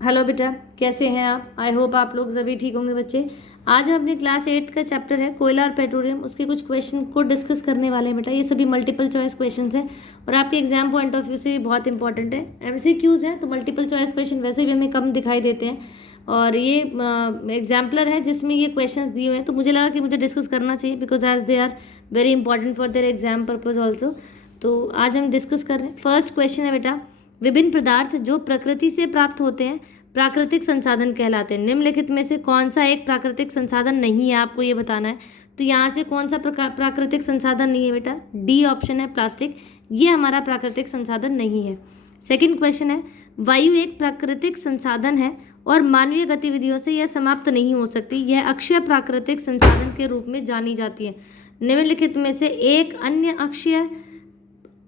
Hello बेटा, कैसे हैं आप? आई होप आप लोग सभी ठीक होंगे बच्चे। आज हम अपने क्लास 8 का चैप्टर है कोयला और पेट्रोलियम, उसके कुछ क्वेश्चन को डिस्कस करने वाले हैं बेटा। ये सभी मल्टीपल चॉइस क्वेश्चंस हैं और आपके एग्जाम पॉइंट ऑफ व्यू से बहुत इंपॉर्टेंट है। एमसीक्यूज हैं तो मल्टीपल चॉइस क्वेश्चन वैसे भी हमें कम दिखाई देते हैं और ये एग्जाम्पलर है जिसमें ये क्वेश्चन दिए हुए हैं, तो मुझे लगा कि मुझे डिस्कस करना चाहिए because as they are very important for their exam purpose also. तो आज हम डिस्कस कर रहे हैं। फर्स्ट क्वेश्चन है बेटा, विभिन्न पदार्थ जो प्रकृति से प्राप्त होते हैं प्राकृतिक संसाधन कहलाते हैं। निम्नलिखित में से कौन सा एक प्राकृतिक संसाधन नहीं है, आपको ये बताना है। तो यहाँ से कौन सा प्राकृतिक संसाधन नहीं है बेटा? डी ऑप्शन है, प्लास्टिक। ये हमारा प्राकृतिक संसाधन नहीं है। सेकंड क्वेश्चन है, वायु एक प्राकृतिक संसाधन है और मानवीय गतिविधियों से यह समाप्त नहीं हो सकती। यह अक्षय प्राकृतिक संसाधन के रूप में जानी जाती है। निम्नलिखित में से एक अन्य अक्षय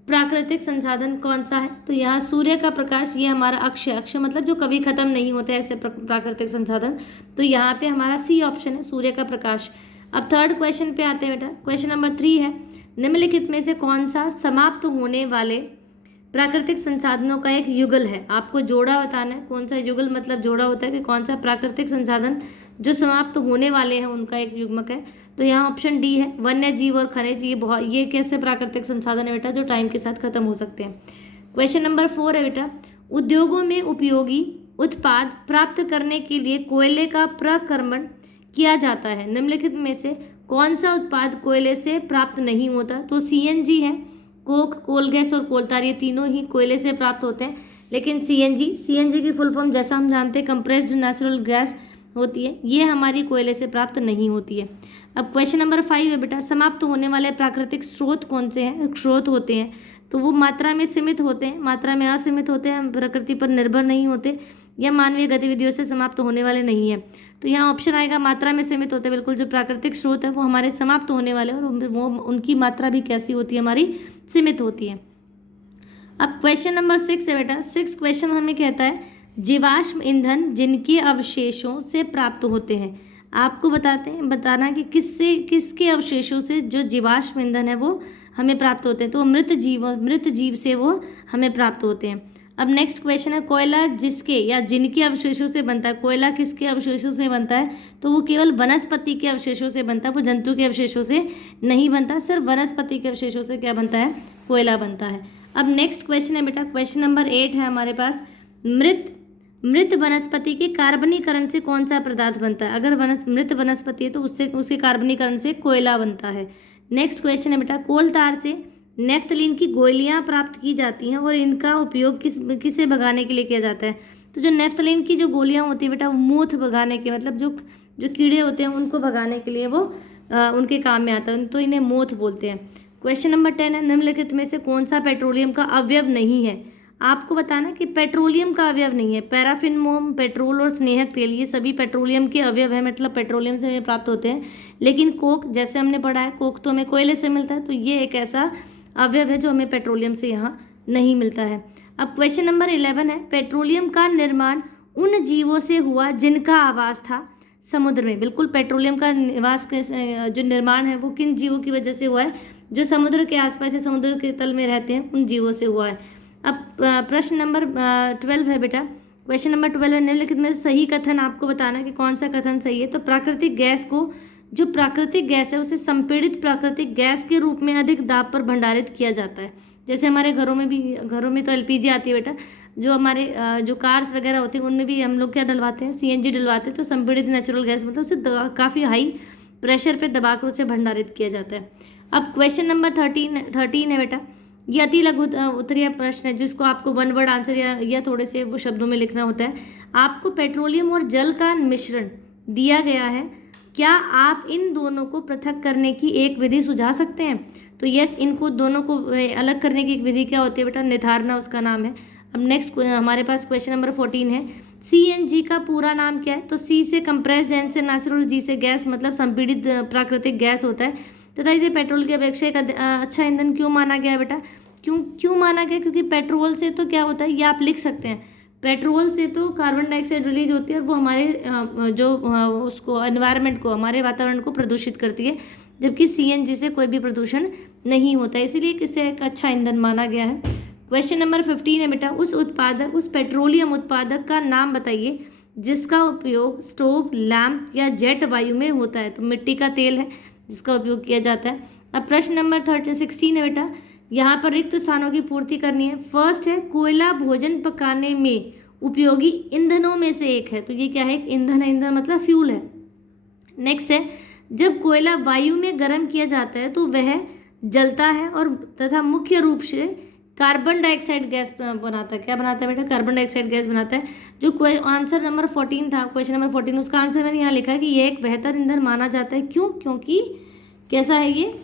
प्राकृतिक संसाधन कौन सा है? तो यहाँ सूर्य का प्रकाश, ये हमारा अक्षय मतलब जो कभी खत्म नहीं होते ऐसे प्राकृतिक संसाधन। तो यहाँ पे हमारा सी ऑप्शन है, सूर्य का प्रकाश। अब थर्ड क्वेश्चन पे आते हैं बेटा। क्वेश्चन नंबर 3 है, निम्नलिखित में से कौन सा समाप्त होने वाले प्राकृतिक संसाधनों का एक युगल है? आपको जोड़ा बताना है। कौन सा युगल मतलब जोड़ा होता है कि कौन सा प्राकृतिक संसाधन जो समाप्त होने वाले हैं उनका एक युग्मक है। तो यहाँ ऑप्शन डी है, वन्य जीव और खनिज। ये कैसे प्राकृतिक संसाधन है बेटा जो टाइम के साथ खत्म हो सकते हैं। क्वेश्चन नंबर 4 है बेटा, उद्योगों में उपयोगी उत्पाद प्राप्त करने के लिए कोयले का प्रक्रमण किया जाता है। निम्नलिखित में से कौन सा उत्पाद कोयले से प्राप्त नहीं होता? तो सीएनजी है, कोक, कोल गैस और कोलतार, ये तीनों ही कोयले से प्राप्त होते हैं। लेकिन सीएनजी की फुल फॉर्म जैसा हम जानते हैं कंप्रेस्ड नेचुरल गैस होती है, ये हमारी कोयले से प्राप्त नहीं होती है। अब क्वेश्चन नंबर 5 है बेटा, समाप्त होने वाले प्राकृतिक स्रोत कौन से हैं? स्रोत होते हैं तो वो मात्रा में सीमित होते हैं, मात्रा में असीमित होते हैं, प्रकृति पर निर्भर नहीं होते, या मानवीय गतिविधियों से समाप्त होने वाले नहीं है। तो यहाँ ऑप्शन आएगा मात्रा में सीमित होते हैं। बिल्कुल, जो प्राकृतिक स्रोत है वो हमारे समाप्त होने वाले और वो उनकी मात्रा भी कैसी होती है? हमारी सीमित होती है। अब क्वेश्चन नंबर 6 है बेटा। 6 क्वेश्चन हमें कहता है जीवाश्म ईंधन जिनके अवशेषों से प्राप्त होते हैं। आपको बताना कि किसके अवशेषों से जो जीवाश्म ईंधन है वो हमें प्राप्त होते हैं। तो मृत जीव से वो हमें प्राप्त होते हैं। अब नेक्स्ट क्वेश्चन है, कोयला जिसके या जिनके अवशेषों से बनता है। कोयला किसके अवशेषों से बनता है? तो वो केवल वनस्पति के अवशेषों से बनता है, वो जंतु के अवशेषों से नहीं बनता। सिर्फ वनस्पति के अवशेषों से क्या बनता है? कोयला बनता है। अब नेक्स्ट क्वेश्चन है बेटा, क्वेश्चन नंबर 8 है हमारे पास, मृत वनस्पति के कार्बनीकरण से कौन सा पदार्थ बनता है? अगर मृत वनस्पति है तो उसके कार्बनीकरण से कोयला बनता है। नेक्स्ट क्वेश्चन है बेटा, कोल तार से नेफ्थलीन की गोलियां प्राप्त की जाती हैं और इनका उपयोग किसे भगाने के लिए किया जाता है? तो जो नेफ्थलीन की जो गोलियां होती है बेटा, वो मूथ भगाने के मतलब जो कीड़े होते हैं उनको भगाने के लिए वो उनके काम में आता है, तो इन्हें मोथ बोलते हैं। क्वेश्चन नंबर 10 है, निम्नलिखित में से कौन सा पेट्रोलियम का अवयव नहीं है? आपको बताना कि पेट्रोलियम का अवयव नहीं है। पैराफिन, मोम, पेट्रोल और स्नेहक तेल, ये सभी पेट्रोलियम के अवयव है, मतलब पेट्रोलियम से हमें प्राप्त होते हैं। लेकिन कोक, जैसे हमने पढ़ा है, कोक तो हमें कोयले से मिलता है, तो ये एक ऐसा अवयव है जो हमें पेट्रोलियम से यहाँ नहीं मिलता है। अब क्वेश्चन नंबर 11 है, पेट्रोलियम का निर्माण उन जीवों से हुआ जिनका आवास था समुद्र में। बिल्कुल, पेट्रोलियम का निवास जो निर्माण है वो किन जीवों की वजह से हुआ है? जो समुद्र के आसपास या समुद्र के तल में रहते हैं उन जीवों से हुआ है। अब प्रश्न नंबर 12 है बेटा। क्वेश्चन नंबर 12 है, निम्नलिखित में सही कथन आपको बताना कि कौन सा कथन सही है। तो प्राकृतिक गैस को, जो प्राकृतिक गैस है उसे संपीड़ित प्राकृतिक गैस के रूप में अधिक दाब पर भंडारित किया जाता है। जैसे हमारे घरों में तो एलपीजी आती है बेटा, जो हमारे जो कार्स वगैरह होती हैं उनमें भी हम लोग क्या डलवाते हैं? सीएनजी डलवाते हैं। तो संपीड़ित नेचुरल गैस मतलब उसे काफ़ी हाई प्रेशर पे दबाकर उसे भंडारित किया जाता है। अब क्वेश्चन नंबर 13 है बेटा, ये अति लघु उत्तरीय प्रश्न है जिसको आपको वन वर्ड आंसर या थोड़े से वो शब्दों में लिखना होता है। आपको पेट्रोलियम और जल का मिश्रण दिया गया है, क्या आप इन दोनों को पृथक करने की एक विधि सुझा सकते हैं? तो यस, इनको दोनों को अलग करने की एक विधि क्या होती है बेटा? निर्धारणा उसका नाम है। अब नेक्स्ट हमारे पास क्वेश्चन नंबर 14 है, सीएनजी का पूरा नाम क्या है? तो सी से कंप्रेस्ड, एन से नेचुरल, जी से गैस मतलब संपीड़ित प्राकृतिक गैस होता है तथा इसे पेट्रोल की अपेक्षा एक अच्छा ईंधन क्यों माना गया बेटा? क्यों माना गया? क्योंकि पेट्रोल से तो क्या होता है, ये आप लिख सकते हैं, पेट्रोल से तो कार्बन डाइऑक्साइड रिलीज होती है और वो हमारे जो उसको एनवायरनमेंट को, हमारे वातावरण को प्रदूषित करती है, जबकि सीएनजी से कोई भी प्रदूषण नहीं होता है, इसीलिए इसे एक अच्छा ईंधन माना गया है। क्वेश्चन नंबर 15 है बेटा, उस पेट्रोलियम उत्पादक का नाम बताइए जिसका उपयोग स्टोव, लैंप या जेट वायु में होता है। तो मिट्टी का तेल है जिसका उपयोग किया जाता है। अब प्रश्न नंबर 16 है बेटा, यहाँ पर रिक्त स्थानों की पूर्ति करनी है। फर्स्ट है, कोयला भोजन पकाने में उपयोगी ईंधनों में से एक है। तो ये क्या है? एक ईंधन है, ईंधन मतलब फ्यूल है। नेक्स्ट है, जब कोयला वायु में गर्म किया जाता है तो वह जलता है और तथा मुख्य रूप से कार्बन डाइऑक्साइड गैस बनाता है। क्या बनाता है बेटा? कार्बन डाइऑक्साइड गैस बनाता है। जो आंसर नंबर 14 था, क्वेश्चन नंबर 14, उसका आंसर मैंने यहाँ लिखा है कि यह एक बेहतर ईंधन माना जाता है। क्यों? क्योंकि कैसा है ये?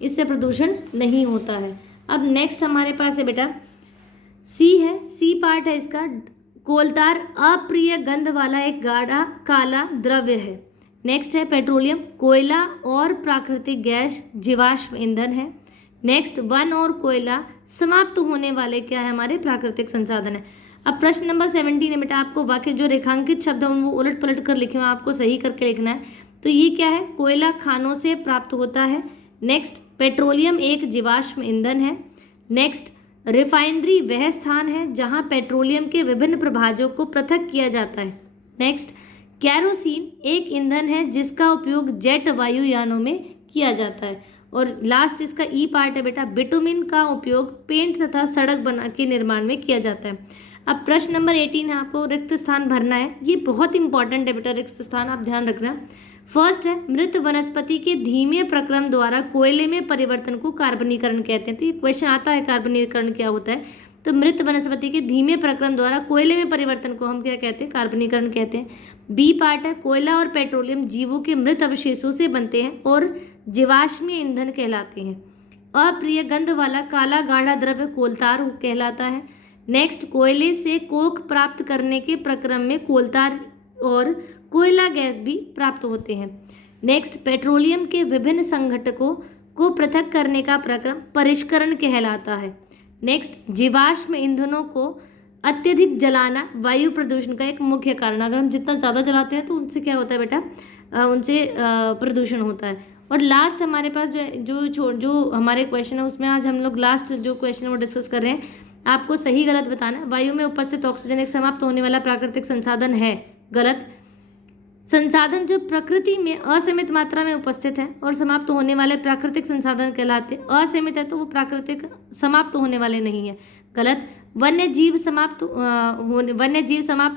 इससे प्रदूषण नहीं होता है। अब नेक्स्ट हमारे पास है बेटा सी है, सी पार्ट है इसका। कोलतार अप्रिय गंध वाला एक गाढ़ा काला द्रव्य है। नेक्स्ट है पेट्रोलियम, कोयला और प्राकृतिक गैस जीवाश्म ईंधन है। नेक्स्ट, वन और कोयला समाप्त होने वाले क्या है? हमारे प्राकृतिक संसाधन है। अब प्रश्न नंबर 17 है बेटा, आपको वाक्य जो रेखांकित शब्द है वो उलट पलट कर लिखे हुए आपको सही करके लिखना है। तो ये क्या है? कोयला खानों से प्राप्त होता है। नेक्स्ट, पेट्रोलियम एक जीवाश्म ईंधन है। नेक्स्ट, रिफाइनरी वह स्थान है जहां पेट्रोलियम के विभिन्न प्रभाजों को पृथक किया जाता है। नेक्स्ट, कैरोसिन एक ईंधन है जिसका उपयोग जेट वायुयानों में किया जाता है। और लास्ट इसका ई पार्ट है बेटा, बिटुमिन का उपयोग पेंट तथा सड़क बना के निर्माण में किया जाता है। अब प्रश्न नंबर 18 है, आपको रिक्त स्थान भरना है। ये बहुत इंपॉर्टेंट है बेटा, रिक्त स्थान आप ध्यान रखना। फर्स्ट है, मृत वनस्पति के धीमे प्रक्रम द्वारा कोयले में परिवर्तन को कार्बनीकरण कहते हैं। तो ये क्वेश्चन आता है कार्बनीकरण क्या होता है। तो मृत वनस्पति के धीमे प्रक्रम द्वारा कोयले में परिवर्तन को हम क्या कहते हैं? कार्बनीकरण कहते हैं। बी पार्ट है, कोयला और पेट्रोलियम जीवों के मृत अवशेषों से बनते हैं और जीवाश्मीय ईंधन कहलाते हैं। अप्रिय गंध वाला काला गाढ़ा द्रव्य कोलतार कहलाता है। नेक्स्ट, कोयले से कोक प्राप्त करने के प्रक्रम में कोलतार और कोयला गैस भी प्राप्त होते हैं। नेक्स्ट, पेट्रोलियम के विभिन्न संघटकों को पृथक करने का प्रक्रम परिष्करण कहलाता है। नेक्स्ट, जीवाश्म ईंधनों को अत्यधिक जलाना वायु प्रदूषण का एक मुख्य कारण। अगर हम जितना ज़्यादा जलाते हैं तो उनसे क्या होता है बेटा? उनसे प्रदूषण होता है। और लास्ट हमारे पास जो हमारे क्वेश्चन है उसमें आज हम लोग लास्ट जो क्वेश्चन है वो डिस्कस कर रहे हैं। आपको सही गलत बताना है। वायु में उपस्थित ऑक्सीजन एक समाप्त होने वाला प्राकृतिक संसाधन है। गलत। संसाधन जो प्रकृति में असीमित मात्रा में उपस्थित है और समाप्त होने वाले प्राकृतिक संसाधन कहलाते हैं। असीमित है तो वो प्राकृतिक समाप्त होने वाले नहीं है। गलत। वन्य जीव समाप्त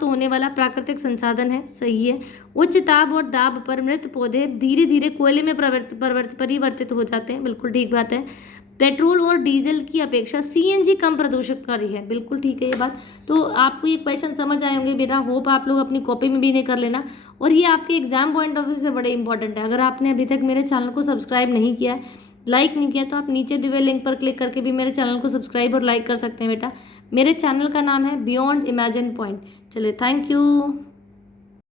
होने वाला प्राकृतिक संसाधन है। सही है। उच्च ताप और दाब पर मृत पौधे धीरे धीरे कोयले में परिवर्तित हो जाते हैं। बिल्कुल ठीक बात है। पेट्रोल और डीजल की अपेक्षा सीएनजी कम प्रदूषणकारी है। बिल्कुल ठीक है ये बात। तो आपको ये क्वेश्चन समझ आए होंगे बेटा। होप आप लोग अपनी कॉपी में भी नहीं कर लेना। और ये आपके एग्जाम पॉइंट ऑफ व्यू से बड़े इंपॉर्टेंट है। अगर आपने अभी तक मेरे चैनल को सब्सक्राइब नहीं किया है, लाइक नहीं किया, तो आप नीचे दिए हुए लिंक पर क्लिक करके भी मेरे चैनल को सब्सक्राइब और लाइक कर सकते हैं बेटा। मेरे चैनल का नाम है बियॉन्ड इमेजिन पॉइंट। चलिए, थैंक यू।